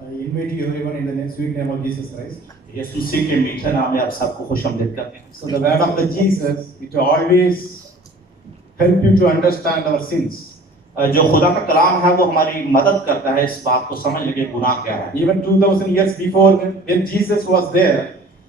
I invite you everyone in the sweet name of Jesus Christ. यीशु मसीह के मीठे नाम में आप सबको खुशामदीद करते हैं। So the word of the Jesus, it always help you to understand our sins. जो खुदा का कलाम है वो हमारी मदद करता है इस बात को समझने के गुनाह क्या है। Even 2000 years before, when Jesus was there,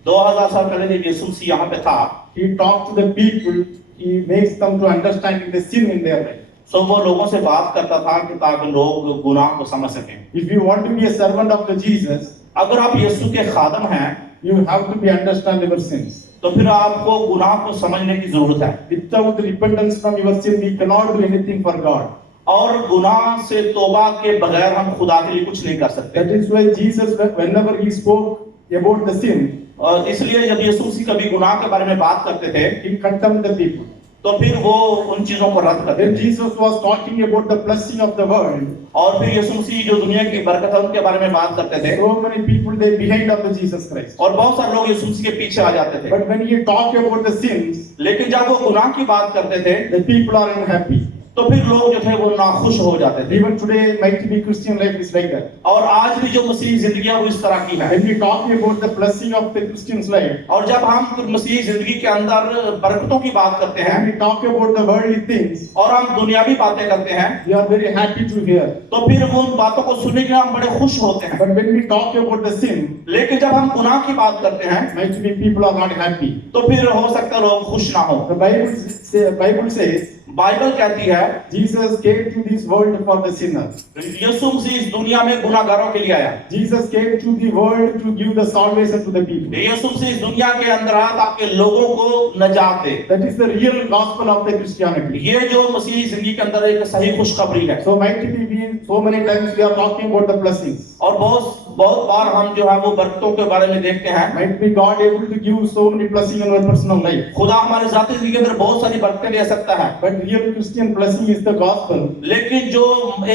2000 साल पहले जब यीशु मसीह यहाँ पे था, he talked to the people. He makes them to understand the sin in their life. तो वो लोगों से बात करता था कि ताकि लोग गुनाह को समझ सकें। If you want to be a servant of the Jesus, अगर आप यीशु के खादम हैं, you have to be understand your sins. तो फिर आपको गुनाह को समझने की जरूरत है। Without repentance from your sin, we cannot do anything for God. और गुनाह से तौबा के बगैर हम खुदा के लिए कुछ नहीं कर सकते। That is why Jesus, whenever he spoke about the sin, और इसलिए जब यीशु मसीह कभी गुनाह के बारे में बात करते थे, he condemned the people. तो फिर वो उन चीजों को रद्द करते When थे। Jesus was talking about the blessing of the world, और फिर यीशु मसीह जो दुनिया की बरकत है उनके बारे में बात करते थे, so many people they behind of the Jesus Christ. और बहुत सारे लोग यीशु मसीह के पीछे आ जाते थे। But when he talk about the sins, लेकिन जब वो गुनाह की बात करते थे, the people are unhappy. तो फिर लोग जो थे वो नाखुश हो जाते थे। Even today, might be Christian life is like that. और आज भी जो मसीही जिंदगी है वो इस तरह की है। When we talk about the blessing of the Christian's life, और जब हम मसीही जिंदगी के अंदर बरकतों की बात करते हैं, when we talk about the worldly things, और हम दुनियावी बातें करते हैं, we are very happy to hear. तो फिर वो उन बातों को सुनने के लिए हम बड़े खुश होते हैं। But when we talk about the sin, लेकिन जब हम गुनाह की बात करते हैं, might be people are not happy. तो फिर हो सकता है लोग खुश ना हो। The Bible says, बाइबल कहती है, Jesus came to this world for the sinners. यीशु मसीह इस दुनिया में गुनाहगारों के लिए आया। Jesus came to the world to give the salvation to the people. यीशु मसीह इस दुनिया के अंदर आया ताकि लोगों को नजात दे। That is the real gospel of the Christianity. ये जो मसीही जिंदगी के अंदर एक सही खुशखबरी है। So might be so many times we are talking about the blessings. और बहुत बार हम जो है वो बरकतों के बारे में देखते हैं। Might be God able to give so many blessings in our personal life. खुदा हमारे ज़ाती जिंदगी के अंदर बहुत सारी बरकतें दे सकता है। But real Christian blessing is the gospel. लेकिन जो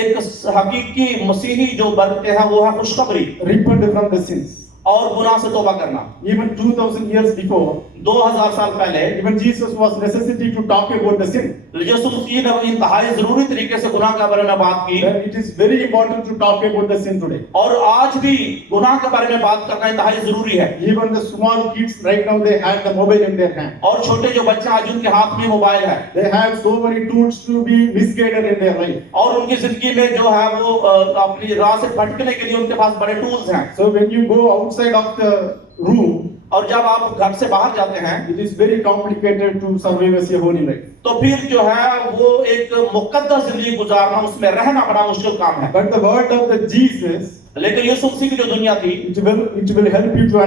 एक हकीकी मसीही जो बरकतें हैं वो है खुशखबरी Repent from the sins. और गुनाह से तौबा करना। Even 2000 years before, 2000 साल पहले even Jesus was necessity to talk about the sin. यीशु मसीह ने इंतहाई जरूरी तरीके से गुनाह के बारे में बात की। Then it is very important to talk about the sin today. और आज भी गुनाह के बारे में बात करना इंतहाई जरूरी है। Even the small kids right now they have the mobile in their hand. और छोटे जो बच्चे आज उनके हाथ में मोबाइल है, They have so many tools to be misguided in their life. और उनकी जिंदगी में जो है वो अपनी राह से भटकने के लिए उनके पास बड़े टूल्स हैं। So when you go outside of the room, और जब आप घर से बाहर जाते हैं, it is very complicated to survive as a holy life. तो फिर जो है वो एक मुकद्दस जिंदगी गुजारना, उसमें रहना बड़ा मुश्किल काम है। But the word of the Jesus, लेकिन यीशु मसीह की जो दुनिया थी, it will help you to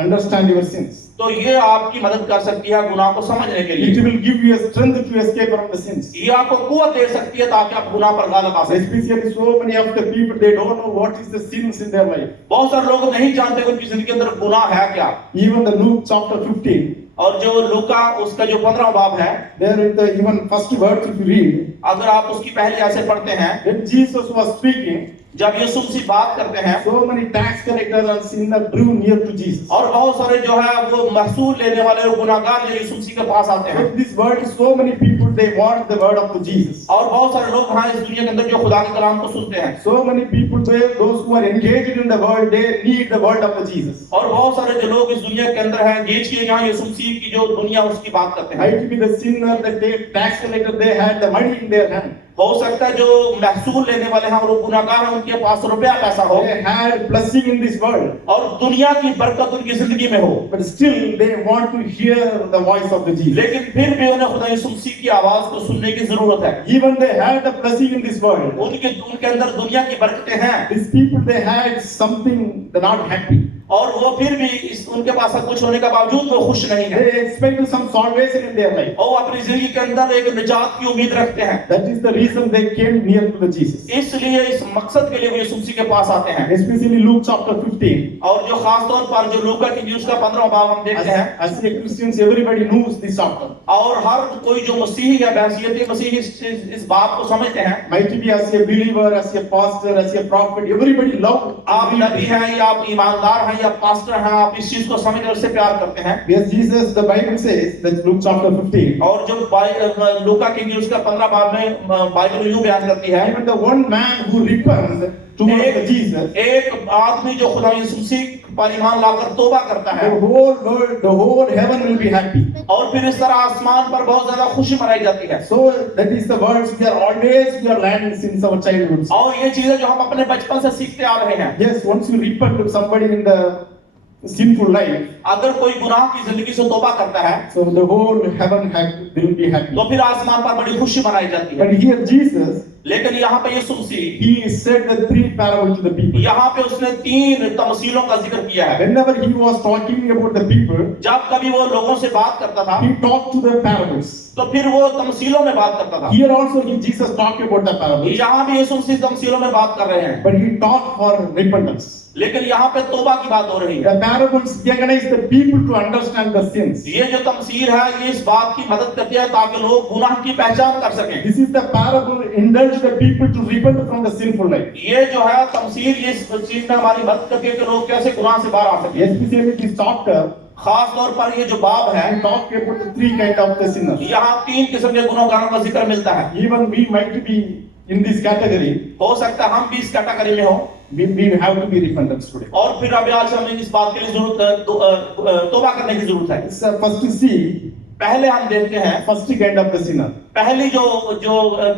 understand your sins. तो ये आपकी मदद कर सकती है गुनाह को समझने के It लिए। will give you a strength to escape from the sins. ये आपको कुव्वत दे सकती है ताकि आप गुनाह पर गालिब आ सकें। Especially so many of the people they don't know what is the sins in their life. बहुत सारे लोग नहीं जानते कि उनकी जिंदगी के अंदर गुनाह है क्या। Even the Luke chapter 15, और जो लूका उसका जो 15वां बाब है, there in the even first verse if you read, अगर आप उसकी पहली आयत से पढ़ते हैं, when Jesus was speaking, जब यीशु मसीह बात करते हैं, so many tax collectors and sinners drew near to Jesus. और बहुत सारे जो है वो महसूल लेने वाले और गुनाहगार जो यीशु मसीह के पास आते हैं। But this word, so many people they want the word of the Jesus. और बहुत सारे लोग हैं इस दुनिया के अंदर जो खुदा के कलाम को सुनते हैं। So many people, those who are engaged in the world, they need the word of the Jesus. और बहुत सारे जो लोग इस दुनिया के अंदर हैं, गेज किए गए यीशु मसीह की जो दुनिया उसकी बात करते हैं। Might be the sinner, the tax collector, they had the money in their hand. हो सकता है जो महसूल लेने वाले हैं और वो गुनाहगार हैं, उनके पास रुपया पैसा हो They had blessing in this world. और दुनिया की बरकत उनकी जिंदगी में हो, But still they want to hear the voice of the Jesus. लेकिन फिर भी उन्हें खुदा यीशु मसीह की आवाज को सुनने की जरूरत है। Even they had the blessing in this world. उनके अंदर दुनिया की बरकतें हैं, These people, they had something, they're not happy. और वो फिर भी उनके पास सब कुछ होने के बावजूद वो खुश नहीं है। They expect some salvation in their life. और वो अपनी जिंदगी के अंदर एक निजात की उम्मीद रखते हैं। That is the reason they came near to the Jesus. इसलिए इस मकसद के लिए वो यीशु मसीह के पास आते हैं। Especially Luke chapter 15. और जो खास तौर पर जो लूका की न्यूज़ का 15वां बाब हम देखते हैं, As a Christians, everybody knows this chapter. और हर कोई जो मसीही या बहसीयत मसीही इस बात को समझते हैं। Might be as a believer, as a pastor, as a prophet, everybody love. आप नबी हैं या आप ईमानदार हैं या पास्टर हैं, आप इस चीज को समझ और उससे प्यार करते हैं। Yes, Jesus, the Bible says that Luke chapter 15. और जो लूका की न्यूज़ का 15 बाब में बाइबल यूं बयान करती है, Even the one man who repents towards the Jesus, एक आदमी जो खुदा यीशु मसीह पर ईमान लाकर तौबा करता है, the whole world, the whole heaven will be happy. और फिर इस तरह आसमान पर बहुत ज्यादा खुशी मनाई जाती है। So that is the words we are learning since our childhood. और ये चीजें जो हम अपने बचपन से सीखते आ रहे हैं, Yes, once you repent to somebody in the sinful life, अगर कोई गुनाह की जिंदगी से तौबा करता है so the whole heaven will be happy. तो फिर आसमान पर बड़ी खुशी मनाई जाती है। But here Jesus, लेकिन यहाँ पे यीशु मसीह, he said the three parables to the people. यहाँ पे उसने 3 तमसीलों का जिक्र किया है। Whenever he was talking about the people, जब कभी वो लोगों से बात करता था he talked to the parables. तो फिर वो तमसीलों में बात करता था। Here also Jesus talked about the parables, यहाँ भी यीशु मसीह तमसीलों में बात कर रहे हैं, but he talked for repentance. लेकिन यहाँ पे तौबा की बात हो रही है। The parables organize the people to understand the sins. ये जो तमसील है ये इस बात की मदद करती है ताकि लोग गुनाह की पहचान कर सकें। This is the parable indulge the people to repent from the sinful life. ये जो है तमसील इस चीज में हमारी मदद करती है कि लोग कैसे गुनाह से बाहर आ सकें। Especially this chapter, खास तौर पर ये जो बाब है, I talk about the three kind of the sinners. यहाँ 3 किस्म के गुनहगारों का जिक्र मिलता है। Even we might be in this category. हो सकता है हम भी इस कैटेगरी में हो, We have to be repentant today. और फिर अभी आज हमें इस बात के लिए तौबा करने की जरूरत है। So first to see पहले हम देखते हैं first kind of the sinner. पहली जो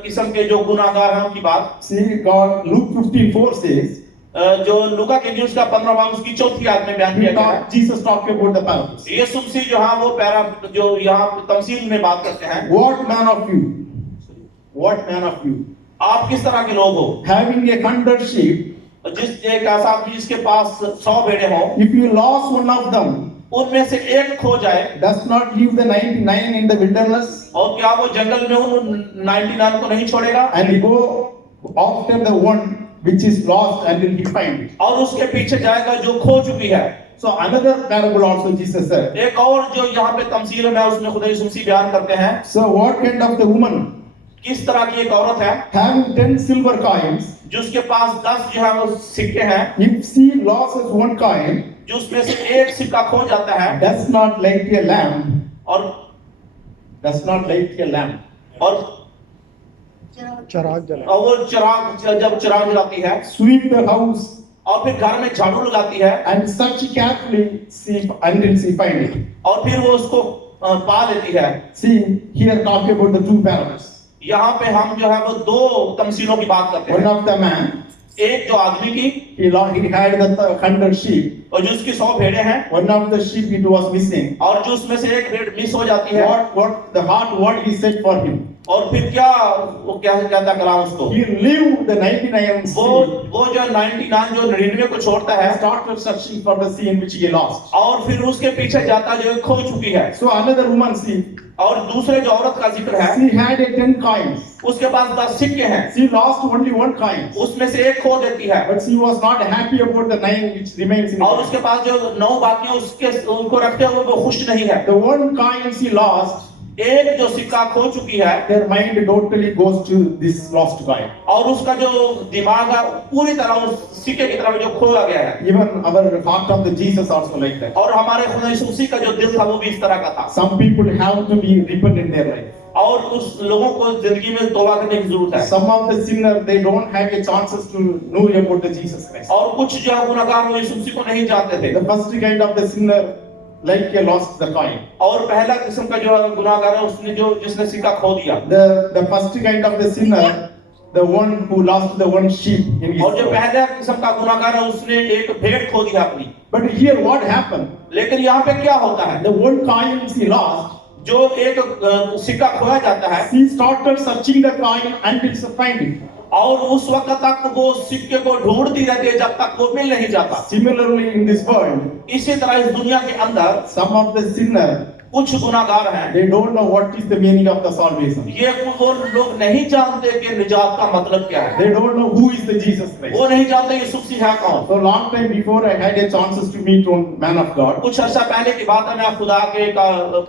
किस्म के जो गुनाहगार हैं उनकी बात। See God, Luke 15:4 says, जो लूका के न्यूज़ का 15वां उसकी 4थी आयत में बयान किया गया है। Jesus talked about the parables. यीशु मसीह जो है वो पैरा जो यहाँ तमसील में बात करते हैं। What man of you? What man of you? आप किस तरह के लोग हो? Having 100 sheep, जिस एक ऐसा आदमी जिसके पास 100 भेड़ें हो, if you lost one of them, उनमें से एक खो जाए, does not leave the 99 in the wilderness, और क्या वो जंगल में उन 99 को नहीं छोड़ेगा and go after the one which is lost until he find it? और उसके पीछे जाएगा जो खो चुकी है। So another parable also Jesus said. एक और जो यहाँ पे तमसील में उसमें खुदा यीशु मसीह बयान करते हैं, So what kind of the woman किस तरह की एक औरत है having 10 silver coins, जिसके पास 10 जो है वो सिक्के हैं, if she loses one coin, जो उसमें से एक सिक्का खो जाता है, does not light a lamp, और और चराग जला और वो जब चिराग जलाती है sweep the house और फिर घर में झाड़ू लगाती है and search carefully see until she find it. और फिर वो उसको पा लेती है। See here talk about the two parables. यहाँ पे हम जो है वो 2 तमसीलों की बात करते One हैं। of the man, एक जो आदमी की he had the 100 sheep. और जो उसकी 100 भेड़ें हैं, One of the sheep it was missing. और जो उसमें से एक भेड़ मिस हो जाती है, What the heart what he said for him? और फिर क्या वो क्या कहता कलाम उसको, He leave the 99 sheep, वो जो 99 जो 99 को छोड़ता है started searching for the sea in which he lost. और फिर उसके पीछे जाता जो खो चुकी है। So another woman, see, और दूसरे जो औरत का जिक्र है, she had 10 coins. उसके पास 10 सिक्के हैं, She lost only one coin, उसमें से एक खो देती है, but she was not happy about the 9 which remains in और it. उसके पास जो 9 बाकी हैं उसके उनको रखते हुए वो खुश नहीं है। The one coin she lost, एक जो सिक्का खो चुकी है their mind totally goes to this lost coin. और उसका जो दिमाग है पूरी तरह उस सिक्के की तरफ जो खोया गया है। Even our heart of the Jesus also like that. और हमारे खुदा यीशु मसीह का जो दिल था वो भी इस तरह का था। Some people have to be repent in their life. और उस लोगों को जिंदगी में तौबा करने की जरूरत है। Some of the sinners they don't have a chances to know about the Jesus Christ. और कुछ जो गुनाहगार वो यीशु मसीह को नहीं जानते थे। The first kind of the sinner like a lost the coin. और पहला किस्म का जो गुनाहगार है उसने जो जिसने सिक्का खो दिया। The first kind of the sinner, the one who lost the one sheep in his और जो life. पहला किस्म का गुनाहगार है उसने एक भेड़ खो दिया अपनी। But here what happened? लेकिन यहाँ पे क्या होता है, The one coin she lost, जो एक सिक्का खोया जाता है she started searching the coin until she find it. और उस वक्त तक वो सिक्के को ढूंढती रहती है जब तक वो मिल नहीं जाता। Similarly in this world, इसी तरह इस दुनिया के अंदर some of the sinners कुछ गुनाहगार हैं, they don't know what is the meaning of the salvation. ये वो लोग नहीं जानते कि निजात का मतलब क्या है, They don't know who is the Jesus Christ. वो नहीं जानते यीशु मसीह है कौन। So long time before I had a chances to meet one man of God. कुछ अर्सा पहले की बात है, मैं खुदा के एक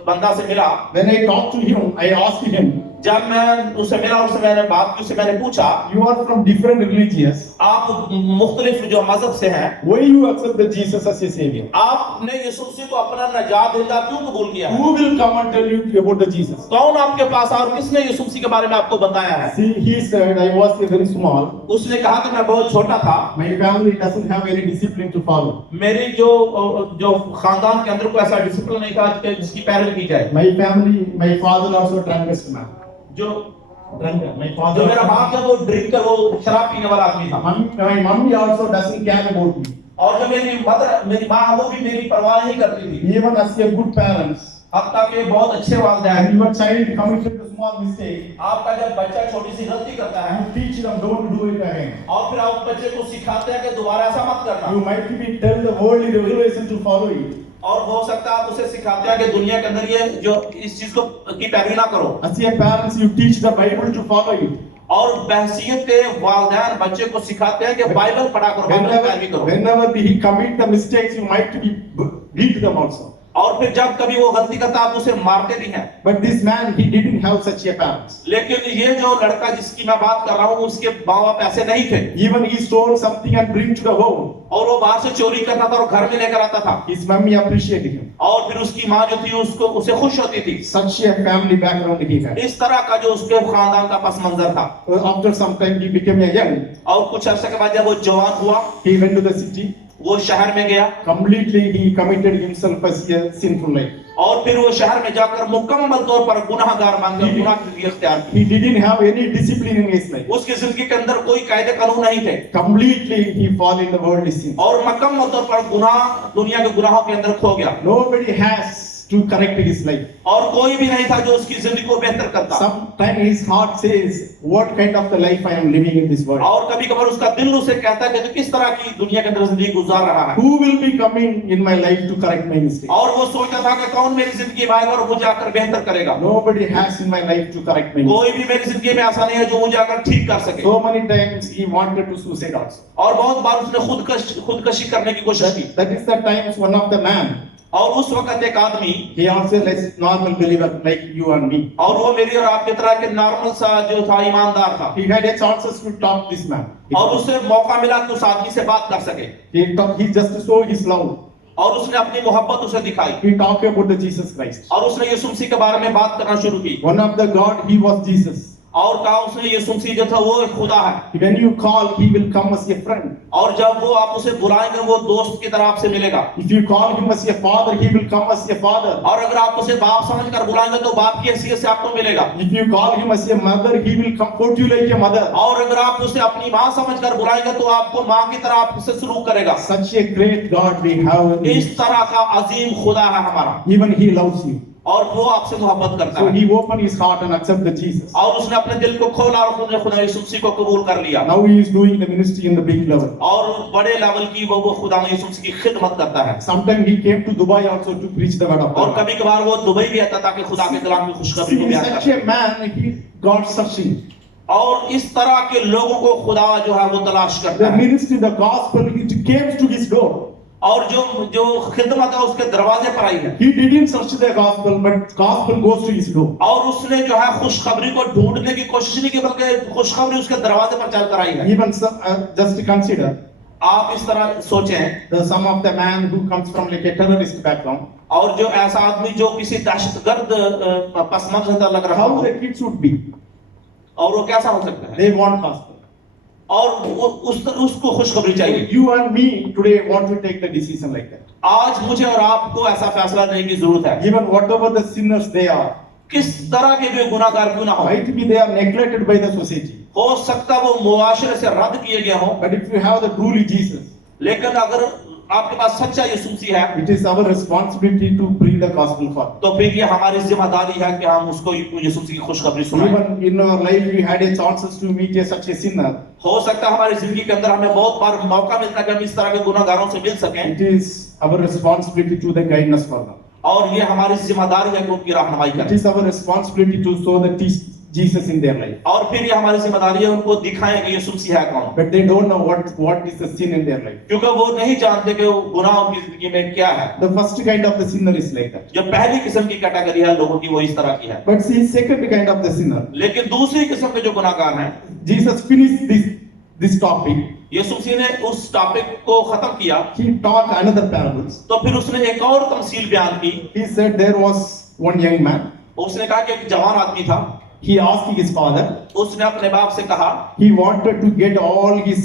बंदा से मिला। When I talked to him, I asked him, जब मैं उससे मिला उससे मैंने बात की, उससे मैंने पूछा you are from different religions. आप मुख्तलिफ जो मजहब से हैं, Why you accept the Jesus as a savior? आप आपने यीशु मसीह को अपना नजात देता क्यों कबूल किया है? Who will come and tell you about the Jesus? कौन आपके पास आया और किसने यीशु मसीह के बारे में आपको बताया है? See, he said, I was very small. उसने कहा कि मैं बहुत छोटा था, My family doesn't have any discipline to follow. मेरी जो खानदान के अंदर कोई ऐसा डिसिप्लिन नहीं था कि जिसकी पैरवी की जाए। My family, my father also drunkest man. जो Drunker. My जो father. मेरा बाप है वो ड्रिंकर, वो शराब पीने वाला आदमी था। My mummy also doesn't care about me. और जो मेरी माँ वो भी मेरी परवाह नहीं करती थी। Even as a good parents, हत्ता के बहुत अच्छे वालिदैन। and your child committed a small mistake, आपका जब बच्चा छोटी सी गलती करता है you teach them don't do it again. और फिर आप बच्चे को सिखाते हैं कि दोबारा ऐसा मत करना, You might be tell the worldly regulation to follow it. और हो सकता है आप उसे सिखाते हैं कि दुनिया के अंदर ये जो इस चीज को की पैरवी ना करो। As a parents, you teach the Bible to follow it. और बहसीयत के वालिदैन बच्चे को सिखाते हैं कि बाइबल पढ़ा करो, बाइबल की पैरवी करो। Whenever he commit the mistakes, you might be beat them also. और फिर जब कभी वो गलती करता आप उसे मारते भी हैं। But this man, he didn't have such a parents. लेकिन ये जो लड़का जिसकी मैं बात कर रहा हूँ उसके माँ बाप ऐसे नहीं थे। Even he stole something and bring to the home. और वो बाहर से चोरी करता था और घर में लेकर आता था। His mummy appreciated him. और फिर उसकी माँ जो थी उसको उसे खुश होती थी। Such a family background he had. इस तरह का जो उसके खानदान का पस मंजर था। After some time, he became a young. और कुछ अर्से के बाद जब वो जवान हुआ, He went to the city. वो शहर में गया Completely, he committed himself as a sinful life. और फिर वो शहर में जाकर मुकम्मल तौर पर गुनाहगार बनकर गुनाह की जिंदगी अख्तियार की। He didn't have any discipline in his life. उसकी जिंदगी के अंदर कोई कायदे कानून नहीं थे Completely, he fall in the worldly sin. और मुकम्मल तौर पर गुनाह दुनिया के गुनाहों के अंदर खो गया Nobody has to correct his life. और कोई भी नहीं था जो उसकी जिंदगी को बेहतर करता। Sometimes his heart says, "What kind of the life I am living in this world? और कभी कभार उसका दिल उसे कहता है कि तू किस तरह की दुनिया के अंदर जिंदगी गुजार रहा है। Who will be coming in my life to correct my mistakes? और वो सोचता था कि कौन मेरी जिंदगी में आएगा और मुझे आकर बेहतर करेगा। Nobody has in my life to correct my mistakes." कोई भी मेरी जिंदगी में ऐसा नहीं है जो मुझे आकर ठीक कर सके। So many times he wanted to suicide also. और बहुत बार उसने खुदकशी करने की कोशिश की। That is the times one of the man, और उस वक्त एक आदमी, he also like normal believer like you and me. और वो मेरी और आपकी तरह के नॉर्मल सा जो था ईमानदार था, He had a chances to talk this man. और उसे मौका मिला कि उस आदमी से बात कर सके He just showed his love. और उसने अपनी मोहब्बत उसे दिखाई He talked about the Jesus Christ. और उसने यीशु मसीह के बारे में बात करना शुरू की One of the God, he was Jesus. और कहा उसने यीशु मसीह जो था वो एक खुदा है When you call, he will come as a friend. और जब वो आप उसे बुलाएंगे वो दोस्त की तरह आपसे मिलेगा। If you call him as a father, he will come as a father. और अगर आप उसे बाप समझकर बुलाएंगे तो बाप की हैसियत से आपको मिलेगा। If you call him as a mother, he will comfort you like a mother. और अगर आप उसे अपनी माँ समझकर बुलाएंगे तो आपको माँ की तरह आपसे सलूक करेगा। Such a great God we have. इस तरह का अजीम खुदा है हमारा Even he loves you. और वो आपसे मोहब्बत करता So है। he opened his heart and accepted the Jesus. और उसने अपने दिल को खोला और उसने खुदा यीशु मसीह को कबूल कर लिया। Now he is doing the ministry in the big level. और बड़े लेवल की वो खुदा यीशु मसीह की खिदमत करता है। Sometimes he came to Dubai also to preach the word of और God. कभी कभार वो दुबई भी आता ताकि खुदा के कलाम की खुशखबरी को See, बयान such करे। a man, he God searching. और इस तरह के लोगों को खुदा जो है वो तलाश करता The है। ministry, the gospel, it came to his door. और जो खिदमत है उसके दरवाजे पर आई है। He didn't search the gospel, but gospel goes to his door. और उसने जो है खुशखबरी को ढूंढने की कोशिश नहीं की बल्कि खुशखबरी उसके दरवाजे पर चल कर आई है। Even some, just to consider आप इस तरह सोचें the some of the man who comes from like a terrorist background, और जो ऐसा आदमी जो किसी दहशतगर्द पस मंजर लग रहा how हो the kids would be. और वो कैसा हो सकता है They want gospel. और उसको खुशखबरी चाहिए। You and me today want to take the decision like that. आज मुझे और आपको ऐसा फैसला लेने की जरूरत है। Even whatever the sinners they are, किस तरह के भी गुनाहगार क्यों ना हो, might be they are neglected by the society. हो सकता वो मुआशरे से रद्द किए गए हों, But if you have the truly Jesus, लेकिन अगर आपके पास सच्चा यीशु मसीह है it is our responsibility to bring the gospel forth. तो फिर ये हमारी जिम्मेदारी है कि हम उसको यीशु मसीह की खुशखबरी सुनाएं। Even in our life, we had a chances to meet such a sinner. हो सकता है हमारी जिंदगी के अंदर हमें बहुत बार मौका मिलता है कि हम इस तरह के गुनाहगारों से मिल सकें It is our responsibility to the guidance for them. और ये हमारी जिम्मेदारी है कि उनकी रहनुमाई It करें। is our responsibility to show the Jesus in their life. और फिर ये हमारी जिम्मेदारी है उनको दिखाएं कि यीशु मसीह है कौन, But they don't know what is the sin in their life. क्योंकि वो नहीं जानते कि वो गुनाह उनकी जिंदगी में क्या है। The first kind of the sinner is like that. जो पहली किस्म की कैटेगरी है लोगों की वो इस तरह की है। But see, second kind of the sinner, लेकिन दूसरी किस्म के जो गुनाहगार हैं, Jesus finished this topic. यीशु मसीह ने उस टॉपिक को खत्म किया he taught another parables. तो फिर उसने एक और तमसील बयान की। He said there was one young man. उसने कहा कि एक जवान आदमी था, He asked his father. उसने अपने बाप से कहा, He wanted to get all his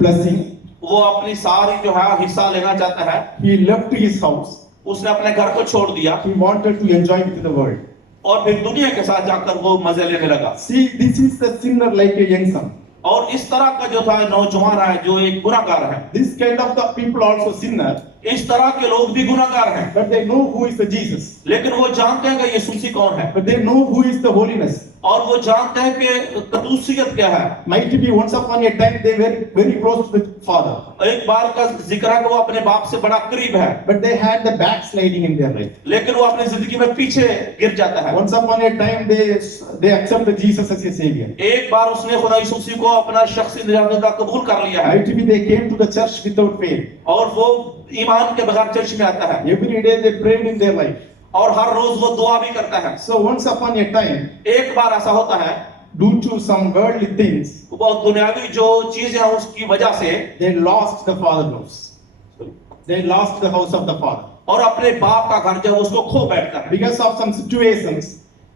blessing. वो अपनी सारी जो है हिस्सा लेना चाहता है। He left his house. उसने अपने घर को छोड़ दिया He wanted to enjoy with the world. और फिर दुनिया के साथ जाकर वो मजे लेने लगा। See, this is the sinner like a young son. और इस तरह का जो था नौजवान है जो एक गुनाहगार है। This kind of the people also sinner, इस तरह के लोग भी गुनाहगार हैं, but they know who is the Jesus. लेकिन वो जानते हैं कि यीशु मसीह कौन है, But they know who is the holiness. और वो जानते हैं कि कदूसियत क्या है। Might be once upon a time they were very close to the Father, एक बार का जिक्र है कि वो अपने बाप से बड़ा करीब है, but they had the backsliding in their life. लेकिन वो अपनी जिंदगी में पीछे गिर जाता है। Once upon a time they accept the Jesus as a savior. एक बार उसने खुदा यीशु मसीह को अपना शख्सी निजात कबूल कर लिया है, Might be they came to the church without faith. और वो ईमान के बगैर चर्च में आता है, Every day they prayed in their life. और हर रोज वो दुआ भी करता है। So once upon a time, एक बार ऐसा होता है, due to some worldly things, वो दुनियावी जो चीजें हैं उसकी वजह से they lost the father's house. They lost the house of the father. और अपने बाप का घर जब उसको खो बैठता है, Because of some situations,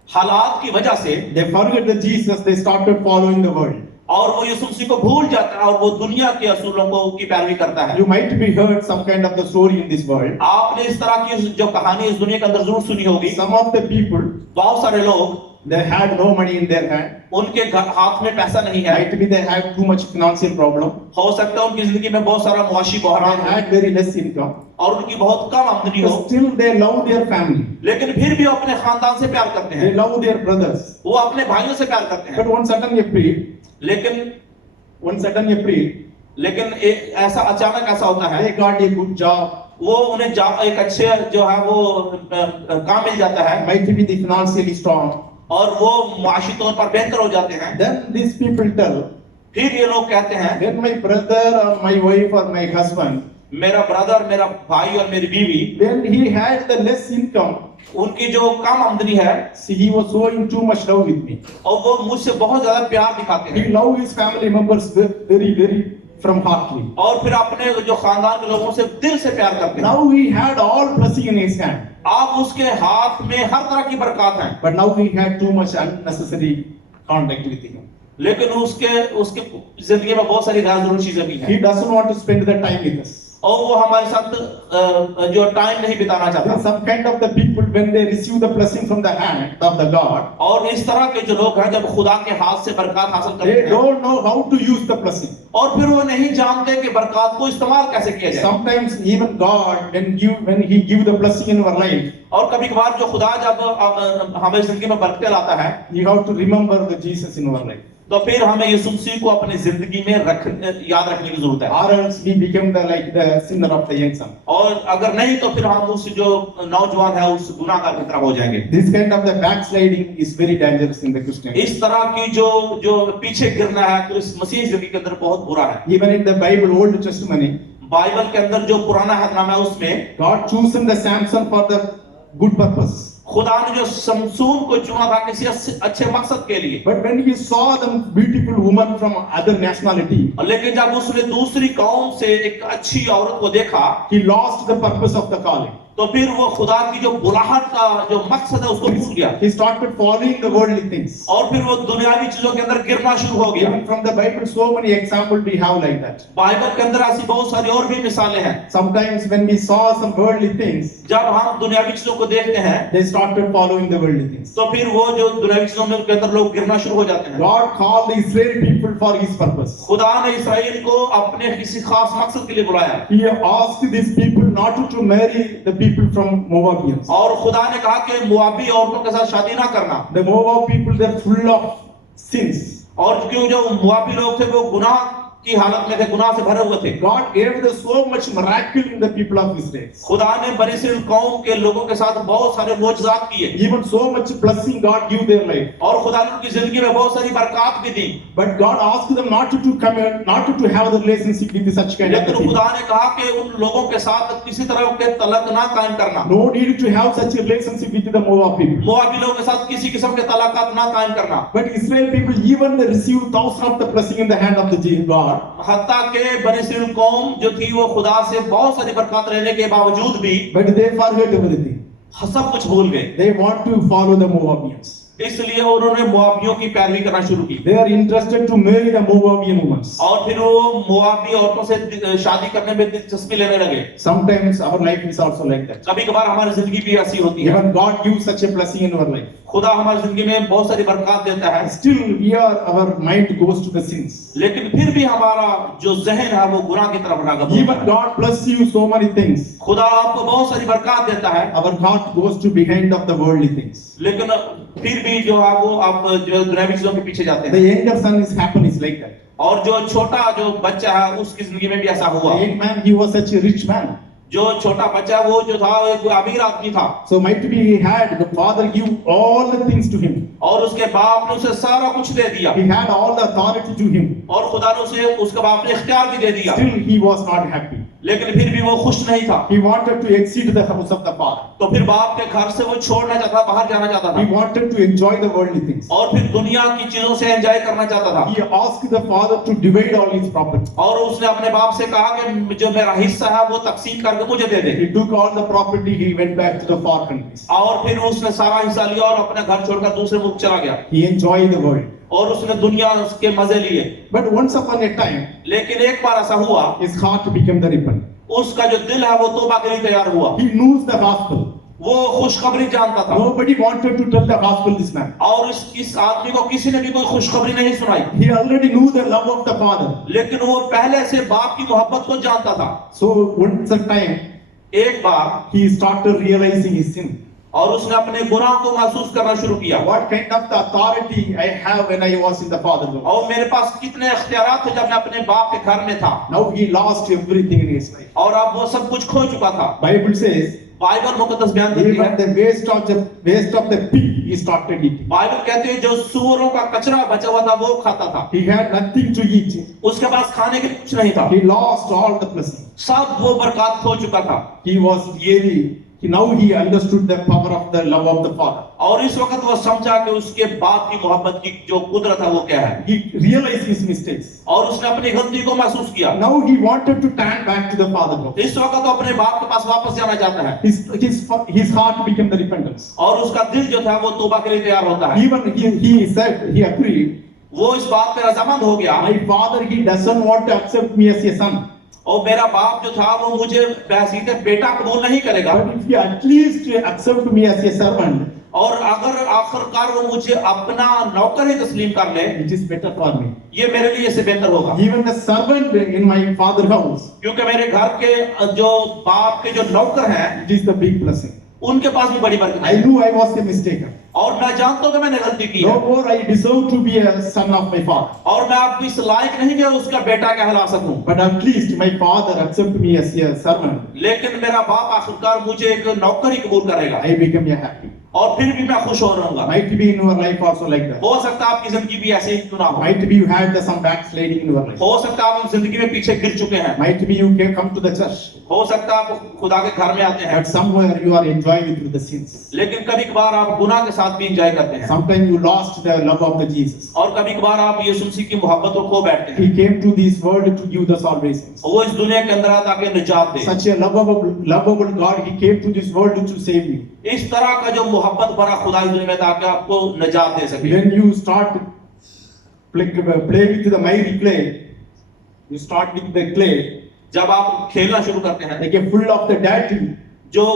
हालात की वजह से, they forget the Jesus, they started following the world. और वो यीशु मसीह को भूल जाता है और वो दुनिया के असूलों को की पैरवी करता है। You might be heard some kind of the story in this world. आपने इस तरह की जो कहानी इस दुनिया के अंदर जरूर सुनी होगी। Some of the people, बहुत सारे लोग, they had no money in their hand. उनके हाथ में पैसा नहीं है, Might be they had too much financial problem. हो सकता है उनकी जिंदगी में बहुत सारा मुआशी They बहरान हो had very less income. और उनकी बहुत कम आमदनी हो, But still they love their family. लेकिन फिर भी वो अपने खानदान से प्यार करते They हैं, love their brothers. वो अपने भाइयों से प्यार करते हैं। But one sudden April, लेकिन ऐसा अचानक ऐसा होता है, they got a good job. वो उन्हें एक अच्छे जो है वो काम मिल जाता है, Might be they financially strong. और वो माशी तौर पर बेहतर हो जाते हैं। Then these people tell, फिर ये लोग कहते हैं, when my brother or my wife or my husband, मेरा ब्रदर, मेरा भाई और मेरी बीवी, when he had the less income, उनकी जो कम आमदनी है, see, he was showing too much love with me. और वो मुझसे बहुत ज्यादा प्यार दिखाते He हैं, loved his family members very, very from heartily. और फिर अपने जो खानदान के लोगों से दिल से प्यार करते हैं। Now he had all blessing in his hand, आप उसके हाथ में हर तरह की बरकत हैं, but now he had too much unnecessary contact with him. लेकिन उसके जिंदगी में बहुत सारी गैर जरूरी चीजें भी He हैं, doesn't want to spend the time with us. और वो हमारे साथ जो टाइम नहीं बिताना There are चाहता। some kind of the people when they receive the blessing from the hand of the God, और इस तरह के जो लोग हैं जब खुदा के हाथ से बरकत हासिल करते they हैं, don't know how to use the blessing. और फिर वो नहीं जानते कि बरकत को इस्तेमाल कैसे किया जाए। Sometimes even God, when He give the blessing in our life, और कभी कभार जो खुदा जब हमारी जिंदगी में बरकतें लाता है, you have to remember the Jesus in our life. तो फिर हमें यीशु मसीह को अपनी जिंदगी में याद रखने की जरूरत है। Or else we become like the sinner of the young son. और अगर नहीं तो फिर हम उस जो नौजवान है उस गुनाहगार की तरह हो जाएंगे। This kind of the backsliding is very dangerous in the Christian life. इस तरह की जो पीछे गिरना है तो इस मसीह जिंदगी के अंदर बहुत बुरा है। Even in the Bible, Old Testament, Bible के अंदर जो पुराना हदनामा है उसमें God chosen the Samson for the good purpose. खुदा ने जो शमसून को चुना था किसी अच्छे मकसद के लिए, But when he saw the beautiful woman from other nationality, और लेकिन जब उसने दूसरी कौम से एक अच्छी औरत को देखा, he lost the purpose of the calling. तो फिर वो खुदा की जो बुलाहट का जो मकसद है उसको भूल गया, He started following the worldly things. और फिर वो दुनियावी चीजों के अंदर गिरना शुरू हो गया। Even from the Bible, so many examples we have like that. Bible के अंदर ऐसी बहुत सारी और भी मिसालें हैं। Sometimes when we saw some worldly things, जब हम दुनियावी चीजों को देखते हैं they started following the worldly things. तो फिर वो जो दुनियावी चीजों में के अंदर लोग गिरना शुरू हो जाते हैं। God called the Israeli people for His purpose. खुदा ने इस्राएल को अपने किसी खास मकसद के लिए बुलाया, He asked these people not to marry the people from Moabians. और खुदा ने कहा कि मुआबी औरतों के साथ शादी ना करना। The Moab people, they're full of sins. और क्यों जो मुआबी लोग थे वो गुनाह की हालत में थे, गुनाह से भरे हुए थे। God gave them so much miracle in the people of Israel. खुदा ने बनी इस्राएल कौम के लोगों के साथ बहुत सारे मोजज़ात किए, Even so much blessing God gave their life. और खुदा ने उनकी जिंदगी में बहुत सारी बरकत भी दी। But God asked them not to come in, not to have the relationship with such kind of लेकिन people. खुदा ने कहा कि उन लोगों के साथ किसी तरह के तलक ना कायम करना, No need to have such a relationship with the Moab people. मुआबी लोगों के साथ किसी किस्म के तलाकात ना कायम करना। But Israel people, even they received thousands of the blessing in the hand of the God. God, हत्ता के बनी इस्राएल कौम जो थी वो खुदा से बहुत सारी बरकत रहने के बावजूद भी but they forget everything. सब कुछ भूल गए, They want to follow the Moabians. इसलिए उन्होंने मोआबियों की पैरवी करना शुरू की They are interested to marry the Moabian women. और फिर वो मोआबी औरतों से शादी करने में दिलचस्पी लेने लगे। Sometimes our life is also like that. कभी कभार हमारी जिंदगी भी ऐसी होती है, Even God gives such a blessing in our life. खुदा हमारी जिंदगी में बहुत सारी बरकत देता है, Still, our mind goes to the sins. लेकिन फिर भी हमारा जो जहन है वो गुनाह की तरफ रागब होता Even है। God bless you so many things. खुदा आपको बहुत सारी बरकत देता है, Our heart goes to behind of the worldly things. लेकिन फिर भी जो है वो आप जो दुनियावी चीजों के पीछे जाते The हैं। younger son is happiness like that. और जो छोटा जो बच्चा है उसकी जिंदगी में भी ऐसा The हुआ। young man, he was such a rich man. जो छोटा बच्चा वो जो था वो एक अमीर आदमी था So might be he had the father give all the things to him. और उसके बाप ने उसे सारा कुछ दे दिया He had all the authority to him. और खुदा ने उसे उसके बाप ने इख्तियार भी दे दिया, Still, he was not happy. लेकिन फिर भी वो खुश नहीं था। He wanted to exceed the house of the father. तो फिर बाप के घर से वो छोड़ना चाहता, बाहर जाना चाहता He था wanted to enjoy the worldly things. और फिर दुनिया की चीजों से एंजॉय करना चाहता था। He asked the father to divide all his property. और उसने अपने बाप से कहा कि जो मेरा हिस्सा है वो तकसीम करके मुझे दे दे। He took all the property. He went back to the far countries. और फिर उसने सारा हिस्सा लिया और अपने घर छोड़कर दूसरे मुल्क चला गया He enjoyed the world. और उसने दुनिया के मजे लिए। But once upon a time, लेकिन एक बार ऐसा हुआ, his heart became the repentant. उसका जो दिल है वो तौबा के लिए तैयार हुआ। He knows the gospel. वो खुशखबरी जानता था Nobody wanted to tell the gospel this man. और इस आदमी को किसी ने भी कोई खुशखबरी नहीं सुनाई, He already knew the love of the father. लेकिन वो पहले से बाप की मोहब्बत को जानता था। So once a time, एक बार he started realizing his sin. और उसने अपने गुनाह को महसूस करना शुरू किया। What kind of the authority I have when I was in the father's house. और मेरे पास कितने इख्तियारात थे जब मैं अपने बाप के घर में था, Now he lost everything in his life. और अब वो सब कुछ खो चुका था। Bible says, बाइबल मुकद्दस बयान देती है, even the waste of the pig he started eating. Bible कहती है जो सूअरों का कचरा बचा हुआ था वो खाता था। He had nothing to eat. उसके पास खाने के लिए कुछ नहीं था, He lost all the blessing. सब वो बरकत खो चुका था। He was really, now he understood the power of the love of the father. और इस वक्त वो समझा कि उसके बाप की मोहब्बत की जो कुदरत है वो क्या है, He realized his mistakes. और उसने अपनी गलती को महसूस किया। Now he wanted to turn back to the father's house. इस वक्त वो अपने बाप के पास वापस जाना चाहता है His heart became the repentance. और उसका दिल जो था वो तौबा के लिए तैयार होता है। Even he said, he agreed, वो इस बात पे रजामंद हो गया, my father, he doesn't want to accept me as a son. और मेरा बाप जो था वो मुझे बहसीते बेटा कबूल नहीं करेगा, But if he at least accept me as a servant, और अगर आखिरकार वो मुझे अपना नौकर ही तस्लीम कर ले, it is better for me. ये मेरे लिए इससे बेहतर होगा। Even the servant in my father's house, क्योंकि मेरे घर के जो बाप के जो नौकर हैं it is the big blessing. उनके पास भी बड़ी बरकत I है, knew I was a mistaker. और मैं जानता हूं कि मैंने गलती की No है, more I deserve to be a son of my father. और मैं अब इस लायक नहीं कि उसका बेटा कहला सकूं, But at least my father accept me as a servant. लेकिन मेरा बाप आखिरकार मुझे एक नौकर ही कबूल करेगा, I became a happy. और फिर भी मैं खुश हो रहूंगा। Might be in your life also like that. हो सकता है आपकी जिंदगी भी ऐसे ही क्यों ना हो, Might be you had some backsliding in your life. हो सकता है आप जिंदगी में पीछे गिर चुके हैं, Might be you can come to the church, हो सकता है आप खुदा के घर में आते हैं, but somewhere you are enjoying with the sins. लेकिन कभी कभार आप गुनाह के साथ भी एंजॉय करते हैं, Sometimes you lost the love of the Jesus. और कभी कभार आप यीशु मसीह की मोहब्बत को खो बैठते हैं। He came to this world to give the salvation. वो इस दुनिया के अंदर आया ताकि निजात दे। Such a lovable God, He came to this world to save you. इस तरह का जो मोहब्बत भरा खुदा इस दुनिया में ताकि आपको निजात दे सके। When you start play with the miry clay, you start with the clay, जब आप खेलना शुरू करते हैं like a full of the dirty. जो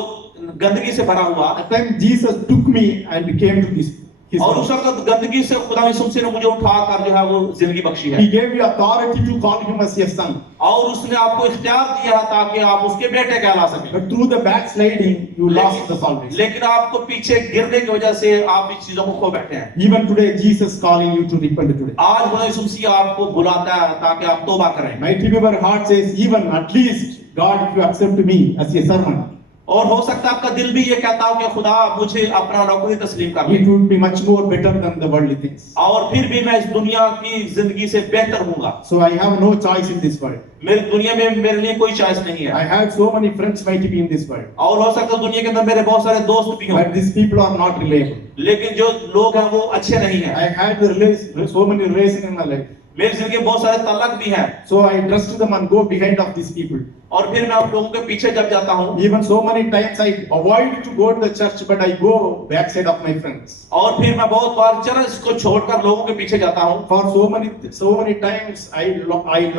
गंदगी से भरा हुआ, At time Jesus took me and came to this. His और उस house. वक्त गंदगी से खुदा यीशु मसीह ने मुझे उठाकर जो है वो जिंदगी बख्शी है, He gave you authority to call him as your son. और उसने आपको इख्तियार दिया ताकि आप उसके बेटे कहला सकें। But through the backsliding, you lost the salvation. लेकिन आपको पीछे गिरने की वजह से आप इस चीजों को खो बैठे हैं। Even today, Jesus calling you to repent today. आज खुदा यीशु मसीह आपको बुलाता है ताकि आप तौबा करें, Might be your heart says, even at least, God, if you accept me as a servant, और हो सकता है आपका दिल भी ये कहता हो कि खुदा मुझे अपना नौकरी तस्लीम कर ले, it would be much more better than the worldly things. और फिर भी मैं इस दुनिया की जिंदगी से बेहतर हूँगा। So I have no choice in this world. मेरी दुनिया में मेरे लिए कोई चॉइस नहीं I है, have so many friends might be in this world, और हो सकता है दुनिया के अंदर मेरे बहुत सारे दोस्त भी हों, but these people are not reliable. लेकिन जो लोग हैं वो अच्छे नहीं हैं। I had so many relations in my life. मेरी जिंदगी में बहुत सारे तलक भी हैं So I trust them and go behind of these people. और फिर मैं उन लोगों के पीछे जब जाता हूँ Even so many times I avoid to go to the church, but I go backside of my friends. और फिर मैं बहुत बार चर्च को छोड़कर लोगों के पीछे जाता हूँ For so many times I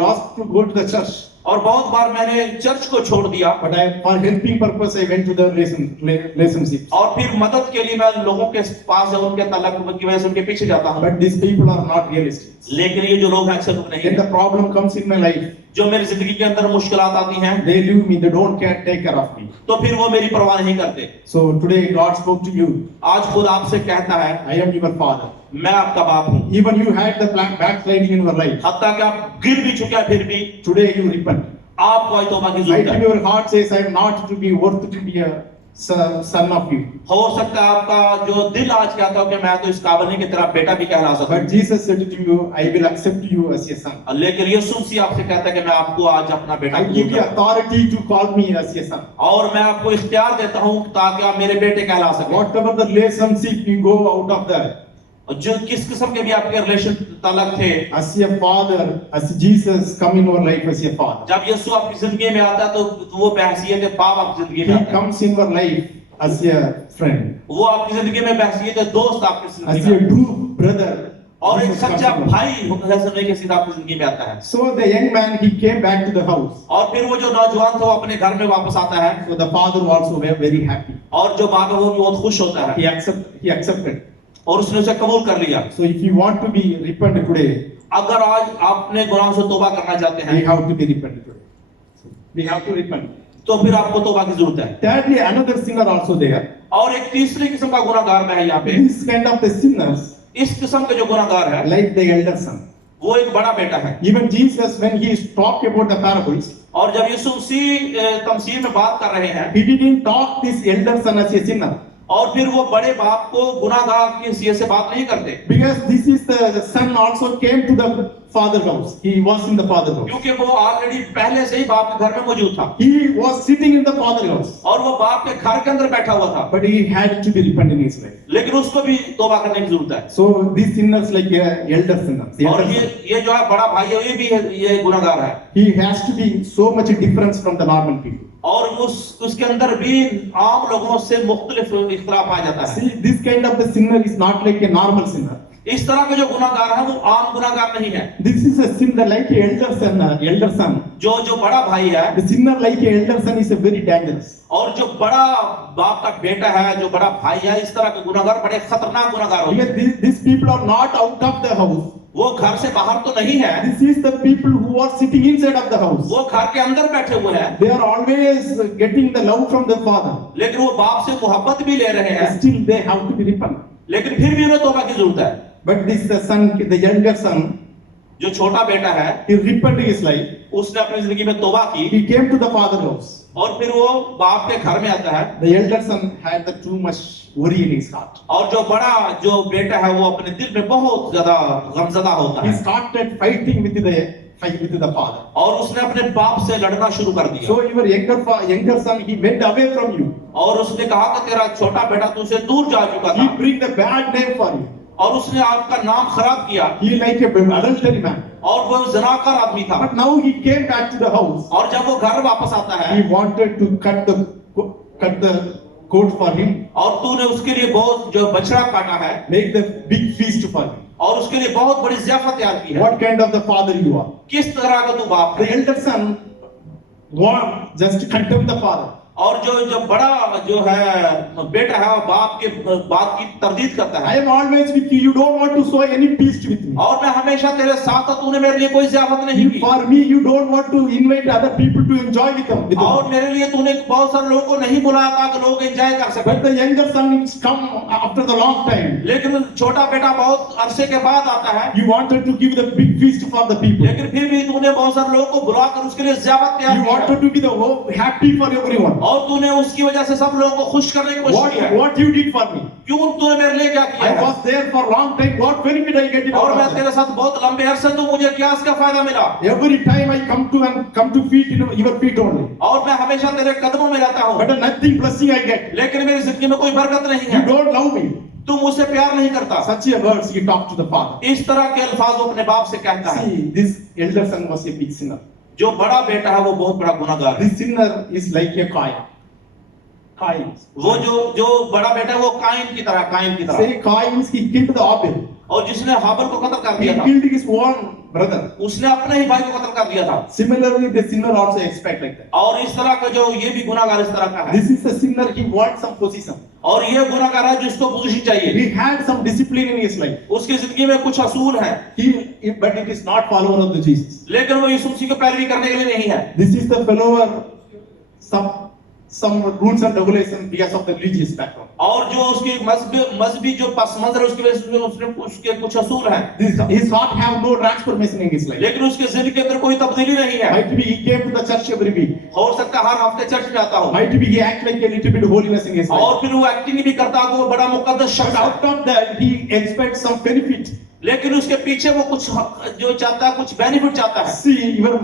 lost to go to the church, और बहुत बार मैंने चर्च को छोड़ दिया but for helping purpose I went to the relationships. और फिर मदद के लिए मैं लोगों के पास या उनके तलक की वजह से उनके पीछे जाता हूँ But these people are not realistic. लेकिन ये जो लोग हैं अक्सर लोग नहीं Then हैं। the problem comes in my life. जो मेरी जिंदगी के अंदर मुश्किलात आती हैं They leave me. They don't take care of me. तो फिर वो मेरी परवाह नहीं करते। So today God spoke to you. आज खुद आपसे कहता है I am your father. मैं आपका बाप हूँ। Even you had the backsliding in your life. हत्ता कि आप गिर भी चुके हैं फिर भी Today you repent. आपको आज तौबा की Right जरूरत in है। your heart says, I am not to be worth to be a son of you. हो सकता है आपका जो दिल आज कहता हो कि मैं तो इस काबिल नहीं कि तेरा बेटा भी कहला सकता But Jesus said to you, I will accept you as a son. हूँ। लेकिन यीशु मसीह आपसे कहता है कि मैं आपको आज अपना बेटा I कबूल give you करता हूँ। authority to call me as a son. और मैं आपको इख्तियार देता हूँ ताकि आप मेरे बेटे कहला सकें। Whatever the relationship you go out of that, जो किस किस्म के भी आपके रिलेशन तलक थे, as a father, as Jesus come in your life as a father. जब यीशु आपकी जिंदगी में आता है तो वो बहसीयत बाप आपकी जिंदगी में He आता है। comes in your life as a friend, वो आपकी जिंदगी में बहसीयत दोस्त आपकी as जिंदगी में a true brother. और एक Jesus comes सच्चा in your life. भाई जैसे के सीधा आपकी जिंदगी में आता है। So the young man, he came back to the house. और फिर वो जो नौजवान था वो अपने घर में वापस आता है So the father also were very happy. और जो बाप है वो भी बहुत खुश होता है He accepted. और उसने उसे कबूल कर लिया। So if you want to be repentant today, अगर आज आपने गुनाह से तौबा करना चाहते we हैं have to be repentant today. We have to repent. तो फिर आपको तौबा की जरूरत है। Thirdly, another sinner also there. और एक तीसरी किस्म का गुनाहगार में है यहाँ पे। This kind of the sinners, इस किस्म के जो गुनाहगार है like the elder son. वो एक बड़ा बेटा है। Even Jesus, when he talked about the parables, और जब यीशु मसीह तमसीह में बात कर रहे हैं he didn't talk this elder son as a sinner. और फिर वो बड़े बाप को गुनाहगार की हैसियत से बात नहीं करते Because this is the son also came to the father house. He was in the father house. क्योंकि वो ऑलरेडी पहले से ही बाप के घर में मौजूद था He was sitting in the father house. और वो बाप के घर के अंदर बैठा हुआ था, But he had to be repentant in his life. लेकिन उसको भी तौबा करने की जरूरत है। So these sinners like elder sinners. The और elder ये son. ये जो है बड़ा भाई है ये गुनाहगार है He has to be so much difference from the normal people. और उसके अंदर भी आम लोगों से मुख्तलिफ इख्तिलाफ आ जाता है। See, this kind of the sinner is not like a normal sinner. इस तरह के जो गुनाहगार है वो आम गुनाहगार नहीं है। This is a sinner like a elder son. जो बड़ा भाई है The sinner like a elder son is a very dangerous. और जो बड़ा बाप का बेटा है, जो बड़ा भाई है, इस तरह के गुनाहगार बड़े खतरनाक गुनाहगार होते हैं। Because these people are not out of the house. वो घर से बाहर तो नहीं है, This is the people who are sitting inside of the house. वो घर के अंदर बैठे हुए हैं, They are always getting the love from the father. लेकिन वो बाप से मोहब्बत भी ले रहे हैं, Still they have to be repentant. लेकिन फिर भी उन्हें तौबा की जरूरत है। But this the son, the younger son, जो छोटा बेटा है he repented his life. उसने अपनी जिंदगी में तौबा की He came to the father house. और फिर वो बाप के घर में आता है The elder son had the too much worry in his heart. और जो बड़ा जो बेटा है वो अपने दिल में बहुत ज्यादा गमज़दा होता He है started fighting with the father. और उसने अपने बाप से लड़ना शुरू कर दिया So your younger son, he went away from you. और उसने कहा कि तेरा छोटा बेटा तुझसे दूर जा चुका He था bring the bad name for you. और उसने आपका नाम खराब किया He like a adultery man. और वो जनाकार आदमी था। But now he came back to the house. और जब वो घर वापस आता है He wanted to cut the coat for him, और तूने उसके लिए बहुत जो बछड़ा काटा है make the big feast for him. और उसके लिए बहुत बड़ी ज़ियाफत तैयार की है। What kind of the father you are? किस तरह का तू बाप The है? elder son want just to condemn the father. और जो बड़ा जो है बेटा है वो बाप के बात की तरदीद करता I है am always with you. You don't want to show any feast with me. और मैं हमेशा तेरे साथ था, तूने मेरे लिए कोई ज़ियाफत नहीं की For me, you don't want to invite other people to enjoy with them. और मेरे लिए तूने बहुत सारे लोगों को नहीं बुलाया ताकि लोग एंजॉय कर सकें। But the younger son is come after the long time. लेकिन छोटा बेटा बहुत अरसे के बाद आता है, You wanted to give the big feast for the people. लेकिन फिर भी तूने बहुत सारे लोगों को बुलाकर उसके लिए ज़ियाफत तैयार You की है। wanted to be the happy for everyone. और तूने उसकी वजह से सब लोगों को खुश करने की कोशिश की है। What you did for me? क्यों तूने मेरे लिए क्या किया I है? was there for long time. What benefit I get it और out मैं of that? तेरे साथ बहुत लंबे अरसे तो मुझे क्या इसका फायदा मिला? Every time I come to feet, your feet only. और मैं हमेशा तेरे कदमों में रहता हूँ, But nothing blessing I get. लेकिन मेरी जिंदगी में कोई बरकत नहीं You है। don't love me. तू मुझसे प्यार नहीं करता। Such a words he talked to the father. इस तरह के अल्फाज वो अपने बाप से कहता है। See, this elder son was a big sinner. जो बड़ा बेटा है वो बहुत बड़ा गुनाहगार है। This sinner is like a Cain. Cain. वो जो बड़ा बेटा है वो काइन की तरह Say Cain, he killed the Abel. और जिसने हाबिल को कत्ल कर He दिया था, killed his own brother. उसने अपने ही भाई को कत्ल कर दिया था। Similarly, the sinner also expect like that. और इस तरह का जो ये भी गुनाहगार इस तरह का है। This is the sinner, he wants some position. और ये गुनाहगार है जिसको पोजीशन चाहिए। He had some discipline in his life. उसकी जिंदगी में कुछ असूल है, But it is not follower of the Jesus. लेकिन वो यीशु मसीह को पैरवी करने के लिए नहीं है। This is the follower, some rules and regulations because of the religious background. और जो उसकी मजहबी जो पस मंजर है उसकी वजह से उसके कुछ असूल हैं। His heart have no transformation in his life. लेकिन उसके जिंदगी के अंदर कोई तब्दीली नहीं है। Might be he came to the church every week. हो सकता है हर हफ्ते चर्च में आता हो, Might be he act like a little bit holiness in his life. और फिर वो एक्टिंग भी करता हो, वो बड़ा मुकद्दस But शख्स है। out of that he expects some benefit. लेकिन उसके पीछे वो कुछ जो चाहता है, कुछ बेनिफिट चाहता है। See, your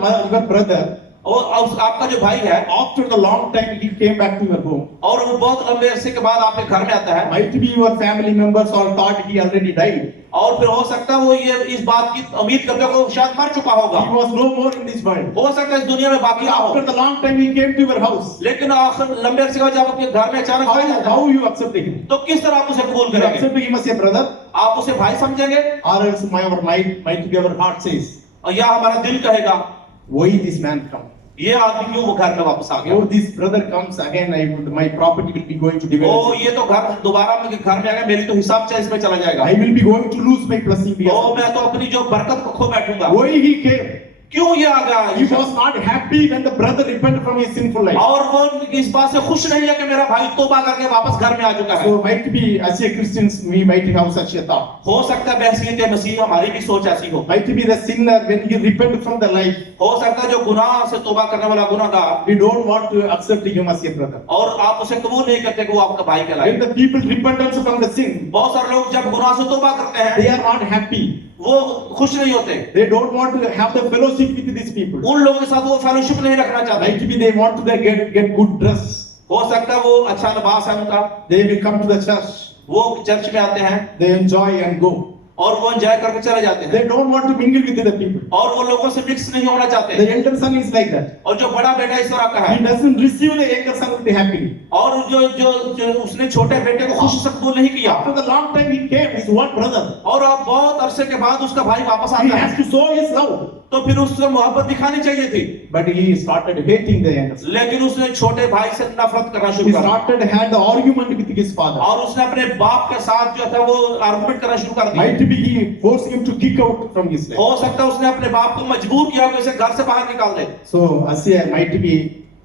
brother, और आपका जो भाई है, after the long time he came back to your home. और वो बहुत लंबे अरसे के बाद आपके घर में आता है, Might be your family members all thought he already died. और फिर हो सकता है वो ये इस बात की उम्मीद करते हो कि शायद मर चुका होगा, He was no more in this world. हो सकता है इस दुनिया में बाकी ना हो। After the long time he came to your house. लेकिन आखिर लंबे अरसे के बाद जब आपके घर में अचानक आ जाता How है, you accept him? तो किस तरह आप उसे कबूल You करेंगे? accept him as a brother, आप उसे भाई समझेंगे, or else might be our heart says, और या हमारा दिल कहेगा why this man come? ये आदमी क्यों वो घर में वापस आ गया? Oh, this brother comes again. My property will be going to O develop. ये तो घर दोबारा मेरे घर में आ गया, मेरी तो हिसाब से इसमें चला जाएगा। I will be going to lose my blessing O because मैं तो अपनी जो बरकत को खो बैठूंगा। why he came? क्यों ये आ He गया? was not happy when the brother repented from his sinful life. और वो इस बात से खुश नहीं है कि मेरा भाई तौबा करके वापस घर में आ चुका है। So might be as a Christians we might have such a thought. हो सकता है बहसीयत मसीह हमारी भी सोच ऐसी हो। Might be the sinner when he repented from the life. हो सकता है जो गुनाह से तौबा करने वाला गुनाहगार, We don't want to accept him as a brother. और आप उसे कबूल नहीं करते कि वो आपका भाई When कहलाए। the people repent also from the sin, बहुत सारे लोग जब गुनाह से तौबा करते हैं, they are not happy. वो खुश नहीं होते। They don't want to have the fellowship with these people. उन लोगों के साथ वो फेलोशिप नहीं रखना चाहते। Might be they want to get good dress. हो सकता है वो अच्छा लिबास है उनका, They will come to the church. वो चर्च में आते हैं They enjoy and go. और वो एंजॉय करके चले जाते हैं, They don't want to mingle with the people. और वो लोगों से मिक्स नहीं होना The चाहते। elder son is like that. और जो बड़ा बेटा इस तरह का He है, doesn't receive the younger son with happily. और जो उसने छोटे बेटे को खुश से कबूल नहीं किया, After the long time he came, his one brother. और अब बहुत अरसे के बाद उसका भाई वापस He आता has है, to show his love. तो फिर उसको मोहब्बत दिखानी चाहिए थी, But he started hating the younger son. लेकिन उसने छोटे भाई से नफरत करना He शुरू कर started had the argument with his father. और उसने अपने बाप के साथ जो था वो आर्गुमेंट करना शुरू कर दिया। Might be he forced him to kick out from his life. हो सकता है उसने अपने बाप को मजबूर किया कि उसे घर से बाहर निकाल दे। So Asiya might be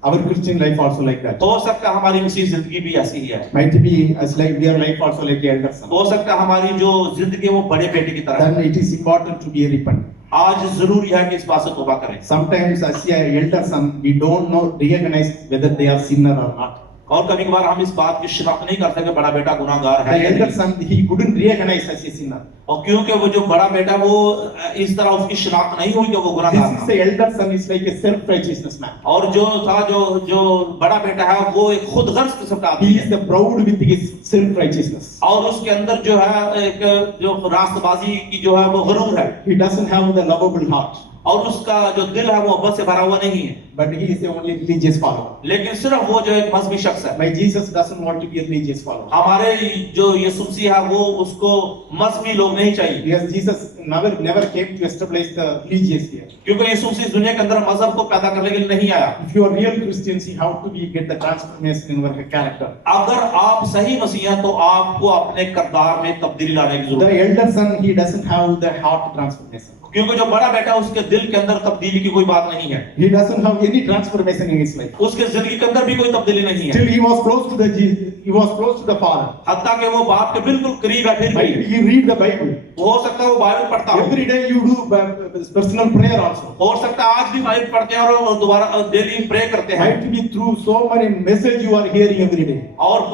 our Christian life also like that. हो सकता है हमारी मसीह जिंदगी भी ऐसी ही है। Might be as like their life also like the elder son. हो सकता है हमारी जो जिंदगी है वो बड़े बेटे की तरह है। Then it is important to be a repentant. आज जरूरी है कि इस बात से तौबा करें। Sometimes as a elder son, we don't know recognize whether they are sinner or not. और कभी कभार हम इस बात की शिनाख्त नहीं करते कि बड़ा बेटा गुनाहगार The है या elder नहीं। son, he couldn't recognize as a sinner. और क्योंकि वो जो बड़ा बेटा वो इस तरह उसकी शिनाख्त नहीं हुई कि वो गुनाहगार This is था। the elder son is like a self-righteousness man. और जो था जो बड़ा बेटा है वो एक खुद गर्ज किस्म का आदमी He है, is the proud with his self-righteousness. और उसके अंदर जो है एक जो रास्तबाजी की जो है वो गरूर है, He doesn't have the lovable heart, और उसका जो दिल है वो मोहब्बत से भरा हुआ नहीं है, but he is the only religious follower. लेकिन सिर्फ वो जो एक मजहबी शख्स है। My Jesus doesn't want to be a religious follower. हमारे जो यीशु मसीह है वो उसको मजहबी लोग नहीं चाहिए, Because Jesus never came to establish the religious here. क्योंकि यीशु मसीह दुनिया के अंदर मजहब को पैदा करने के लिए नहीं आया। If you are real Christians, you have to get the transformation in your character. अगर आप सही मसीह हैं तो आपको अपने किरदार में तब्दीली लाने की The जरूरत है, elder son, he doesn't have the heart transformation. क्योंकि जो बड़ा बेटा है उसके दिल के अंदर तब्दीली की कोई बात नहीं है, He doesn't have any transformation in his life. उसके जिंदगी के अंदर भी कोई तब्दीली नहीं है। Still, he was close to the Father. हत्ता कि वो बाप के बिल्कुल करीब है, फिर Right? भी He read the Bible. हो सकता है वो बाइबल पढ़ता हो, Every day you do personal prayer also. हो सकता है आज भी बाइबल पढ़ते हैं और दोबारा डेली प्रे करते हैं, Might be through so many messages you are hearing every day. और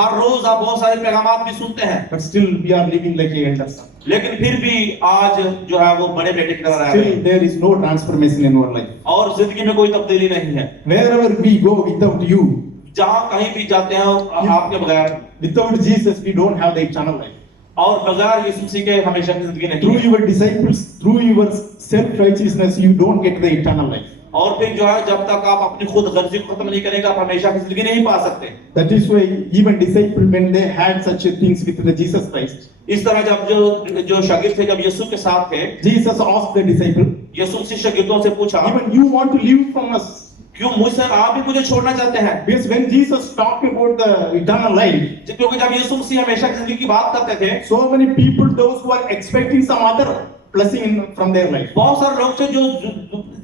हर रोज आप बहुत सारे पैगामात भी सुनते हैं, But still, we are living like an elder son. लेकिन फिर भी आज जो है वो बड़े बेटे की तरह रह रहे Still, हैं, there is no transformation in our life. और जिंदगी में कोई तब्दीली नहीं है। Wherever we go without you, जहाँ कहीं भी जाते हैं आपके बगैर, Without Jesus, we don't have the eternal life. और बगैर यीशु मसीह के हमेशा की जिंदगी नहीं Through है। your disciples, through your self-righteousness, you don't get the eternal life. और फिर जो है, जब तक आप अपनी खुद गर्जी को खत्म नहीं करेंगे, आप हमेशा की जिंदगी नहीं पा सकते। That is why even disciples, when they had such things with the Jesus Christ, इस तरह जब जो शागिर्द थे, जब यीशु के साथ थे, Jesus asked the disciple, यीशु मसीह शागिर्दों से पूछा, even you want to live from us? क्यों मुझसे आप भी मुझे छोड़ना चाहते हैं? Because when Jesus talked about the eternal life, क्योंकि जब यीशु मसीह हमेशा की जिंदगी की बात करते थे, so many people, those who are expecting some other blessing from their life, बहुत सारे लोग थे जो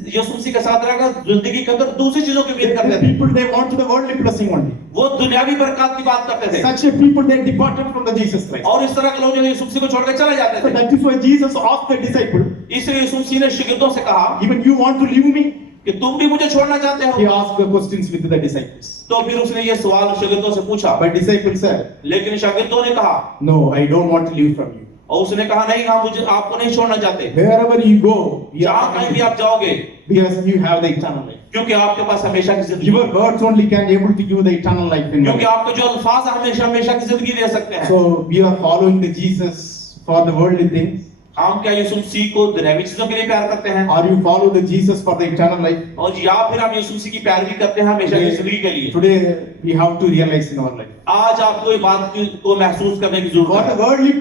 यीशु मसीह के साथ रहकर जिंदगी के अंदर दूसरी चीजों की उम्मीद करते the थे। people, they want the worldly blessing only. वो दुनियावी बरकत की बात करते थे, Such a people, they departed from the Jesus Christ. और इस तरह के लोग जो यीशु मसीह को छोड़कर चले जाते So थे। that is why Jesus asked the disciple, इसलिए यीशु मसीह ने शागिर्दों से कहा even you want to leave me? कि तुम भी मुझे छोड़ना चाहते He हो? asked the questions with the disciples. तो फिर उसने ये सवाल शागिर्दों से पूछा, But disciples said, लेकिन शागिर्दों ने कहा, no, I don't want to leave from you. और उसने कहा नहीं, हम मुझे आपको नहीं छोड़ना चाहते। Wherever you go, you जहाँ कहीं भी are, आप जाओगे, because you have the eternal life. क्योंकि आपके पास हमेशा की जिंदगी, Your words only can able to give the eternal life in क्योंकि life. आपके जो अल्फाज हैं, हमेशा हमेशा की जिंदगी दे सकते हैं। So we are following the Jesus for the worldly things, हम क्या यीशु मसीह को दुनियावी चीजों के लिए प्यार करते हैं, or you follow the Jesus for the eternal life? और या फिर हम यीशु मसीह की पैरवी करते हैं हमेशा की जिंदगी के लिए? Today we have to realize in our life. आज आपको ये बात को महसूस करने की For जरूरत the है। worldly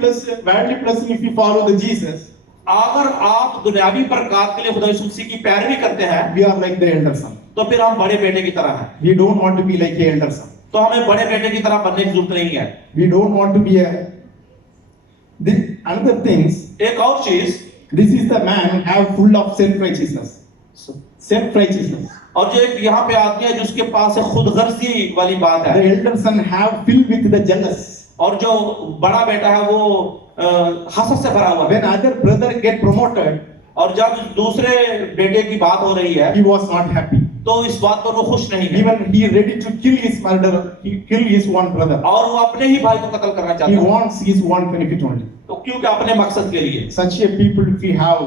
blessing, if you follow the Jesus, अगर आप दुनियावी बरकत के लिए खुदा यीशु मसीह की पैरवी करते हैं, we are like the elder son. तो फिर हम बड़े बेटे की तरह हैं। We don't want to be like the elder son. तो हमें बड़े बेटे की तरह बनने की जरूरत नहीं है। We don't want to be a. Another things. एक और चीज, This is the man have full of self-righteousness. Self-righteousness. और जो एक यहाँ पे आदमी है जिसके पास है खुदगर्जी वाली बात The है, elder son have filled with the jealous. और जो बड़ा बेटा है वो हसद से भरा हुआ है। When other brother get promoted, और जब दूसरे बेटे की बात हो रही है, he was not happy. तो इस बात पर वो खुश नहीं है, Even he ready to kill his murderer. He kill his one brother. और वो अपने ही भाई को कत्ल करना He चाहता है। wants his one benefit only. तो क्योंकि अपने मकसद के लिए। Such a people, if we have,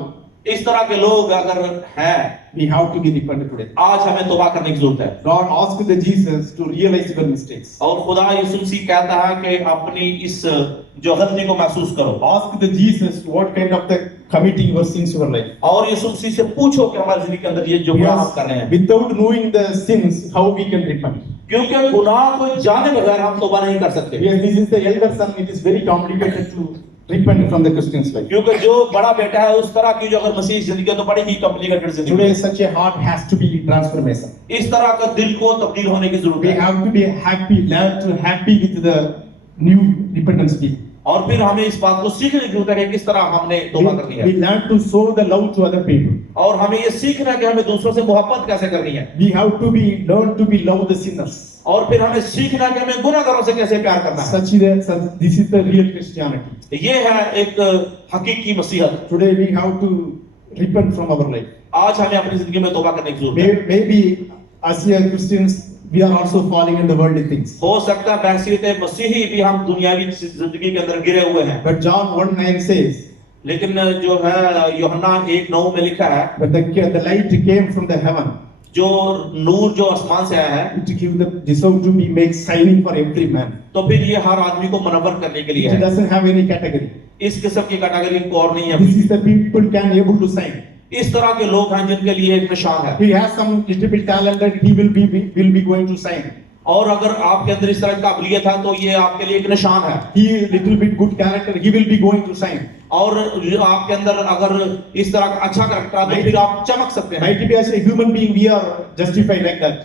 इस तरह के लोग अगर हैं, we have to be repentant today. आज हमें तौबा करने की जरूरत है। God asked the Jesus to realize your mistakes. और खुदा यीशु मसीह कहता है कि अपनी इस जो गलती को महसूस करो। Ask the Jesus what kind of the committing your sins in your life. और यीशु मसीह से पूछो कि हमारी जिंदगी के अंदर ये जो गुनाह हम कर रहे हैं, Without knowing the sins, how we can repent? क्योंकि गुनाह को जाने बगैर हम तौबा नहीं कर सकते। Yes, this is the elder son. It is very complicated to repent from the Christian's life. क्योंकि जो बड़ा बेटा है उस तरह की जो अगर मसीह जिंदगी है तो बड़ी ही कॉम्प्लिकेटेड जिंदगी Today, है। such a heart has to be transformation. इस तरह का दिल को तब्दील होने की जरूरत We है। have to be happy, learn to happy with the new repentance deed. और फिर हमें इस बात को सीखने की जरूरत है कि किस तरह हमने तौबा करनी है, We learn to show the love to other people. और हमें ये सीखना है कि हमें दूसरों से मोहब्बत कैसे करनी है, We have to be learn to be love the sinners. और फिर हमें सीखना है कि हमें गुनाहगारों से कैसे प्यार करना है। This is the real Christianity. ये है एक हकीकी मसीहत। Today we have to repent from our life. आज हमें अपनी जिंदगी में तौबा करने की जरूरत है। Maybe as a Christians we are also falling in the worldly things. हो सकता है बहसीयत मसीही भी हम दुनियावी जिंदगी के अंदर गिरे हुए हैं, But John 1:9 says लेकिन जो है यूहन्ना 1:9 में लिखा है, that the light came from the heaven. जो नूर जो आसमान से आया है, It give the deserve to be make shining for every man. तो फिर ये हर आदमी को मुनव्वर करने के लिए It है। doesn't have any category. इस किस्म की कैटेगरी को और नहीं है। This is the people can able to shine. इस तरह के लोग हैं जिनके लिए एक निशान है, He has some little bit talent that he will be going to shine. और अगर आपके अंदर इस तरह की काबिलियत है तो ये आपके लिए एक निशान है। He little bit good character, he will be going to shine. और आपके अंदर अगर इस तरह का अच्छा करैक्टर है तो फिर आप चमक सकते हैं। Might be as a human being we are justified like that.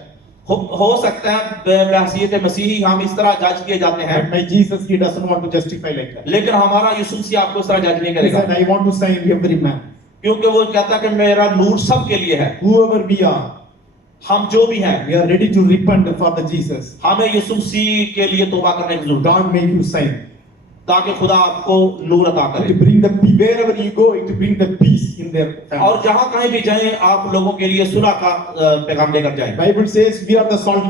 हो सकता है बहसीयत मसीही हम इस तरह जज किए जाते हैं, But my Jesus, he doesn't want to justify like that. लेकिन हमारा यीशु मसीह आपको इस तरह जज नहीं He करेगा, said, I want to shine every man. क्योंकि वो कहता है कि मेरा नूर सबके लिए है। Whoever we are, हम जो भी हैं, we are ready to repent for the Jesus. हमें यीशु मसीह के लिए तौबा करने की जरूरत है, God make you shine. ताकि खुदा आपको नूर अता To करे। bring the wherever you go, it bring the peace in their family. और जहां कहीं भी जाएं आप लोगों के लिए सुलह का पैगाम लेकर जाएं। Bible says we are the salt.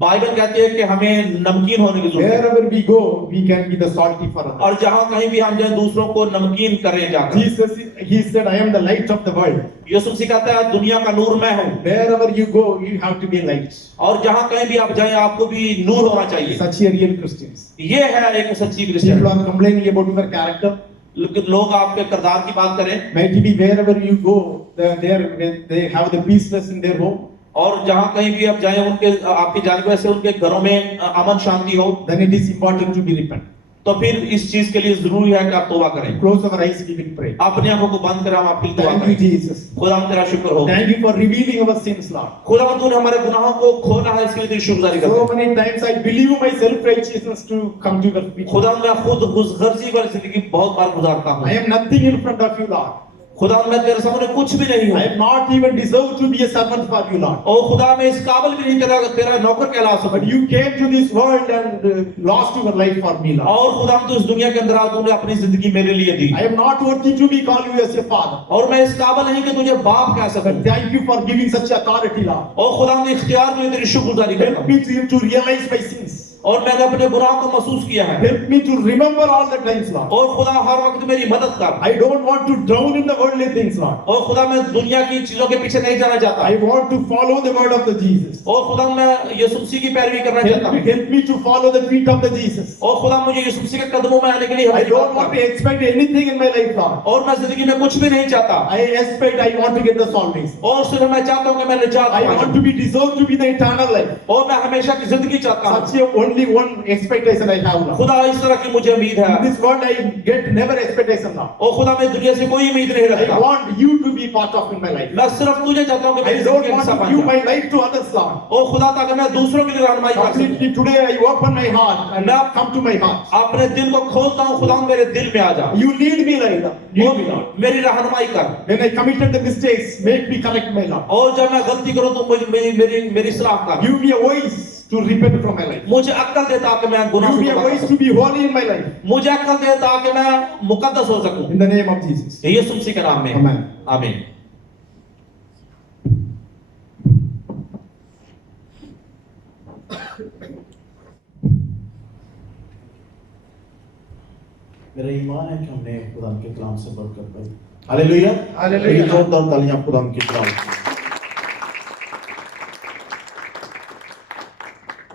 Bible कहती है कि हमें नमकीन होने की जरूरत है, Wherever we go, we can be the salty for others. और जहां कहीं भी हम जाए दूसरों को नमकीन करें जाकर। Jesus, he said, I am the light of the world. यीशु मसीह कहता है दुनिया का नूर मैं हूं, Wherever you go, you have to be a light. और जहां कहीं भी आप जाएं आपको भी नूर होना चाहिए। Such a real Christians. ये है एक सच्ची People Christian. are complaining about your character. लेकिन लोग आपके किरदार की बात करें, Might be wherever you go, they have the peaceness in their home. और जहां कहीं भी आप जाएं उनके आपके जाने की वजह से उनके घरों में अमन शांति हो, Then it is important to be repent. तो फिर इस चीज के लिए जरूरी है कि आप तौबा करें। Close our eyes, we will pray. अपनी आंखों को बंद कर हम आपके लिए तौबा Thank you, करें। Jesus. खुदा हम तेरा शुक्र हो, Thank you for revealing our sins, Lord. खुदा हम तूने हमारे गुनाहों को खोला है, इसके लिए तेरी शुक्रगुजारी करते So हैं। many times I believe my self-righteousness to come to your feet. खुदा मैं खुद गुज़र्जी वाली जिंदगी बहुत बार गुजारता हूँ। I am nothing in front of you, Lord. खुदा मैं तेरे सामने कुछ भी नहीं हूँ, I am not even deserved to be a servant for you, Lord. और खुदा मैं इस काबिल भी नहीं तेरा नौकर कहला सकूं। But you came to this world and lost your life for me, Lord. और खुदा तो इस दुनिया के अंदर आ तूने अपनी जिंदगी मेरे लिए दी, I am not worthy to be called you as a father. और मैं इस काबिल नहीं कि तुझे बाप कह सकूं। But thank you for giving such authority, Lord. और खुदा ने इख्तियार के लिए तेरी शुक्रगुजारी करता Help हूँ, me to realize my sins. और मैंने अपने गुनाह को महसूस किया है, Help me to remember all the times, Lord. और खुदा हर वक्त मेरी मदद कर। I don't want to drown in the worldly things, Lord. और खुदा मैं दुनिया की चीजों के पीछे नहीं जाना चाहता, I want to follow the word of the Jesus. और खुदा मैं यीशु मसीह की पैरवी करना चाहता हूँ, Help me to follow the feet of the Jesus. और खुदा मुझे यीशु मसीह के कदमों में आने के लिए I हमें don't मदद want कर। to expect anything in my life, Lord. और मैं जिंदगी में कुछ भी नहीं चाहता, I want to get the salvation. और सिर्फ मैं चाहता हूँ कि मैं निजात I पा want जाऊं, to be deserved to be the eternal life. और मैं हमेशा की जिंदगी चाहता हूँ। Such a only one expectation I have, Lord. खुदा इस तरह की मुझे उम्मीद है, In this world I get never expectation, Lord. और खुदा मैं दुनिया से कोई उम्मीद नहीं I रखता, want you to be part of in my life. मैं सिर्फ तुझे चाहता हूँ कि I मेरी don't जिंदगी का want हिस्सा to बन give जा। my life to others, Lord. और खुदा ताकि मैं दूसरों के लिए रहनुमाई कर सकूं, Completely today I open my heart and now come to my heart. अपने दिल को खोलता हूँ, खुदा मेरे दिल में आ जा, You lead me, Lord. Lead me, Lord. और मेरी रहनुमाई कर, When I committed the mistakes, make me correct, my Lord. और जब मैं गलती करूँ तो मुझे मेरी सलाह कर, Give me a voice to repent from my life. मुझे अक्ल दे ताकि मैं गुनाह Give me से a तौबा कर voice सकूं, to be holy in my life. मुझे अक्ल दे ताकि मैं मुकद्दस हो सकूं, In the name of Jesus. यीशु मसीह के नाम में, Amen. आमीन। मेरा ईमान है कि हमने खुदा के कलाम से बरकत पाई। Hallelujah, hallelujah. जोरदार तालियां खुदा के कलाम के लिए।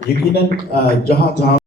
यकीनन जहां जहां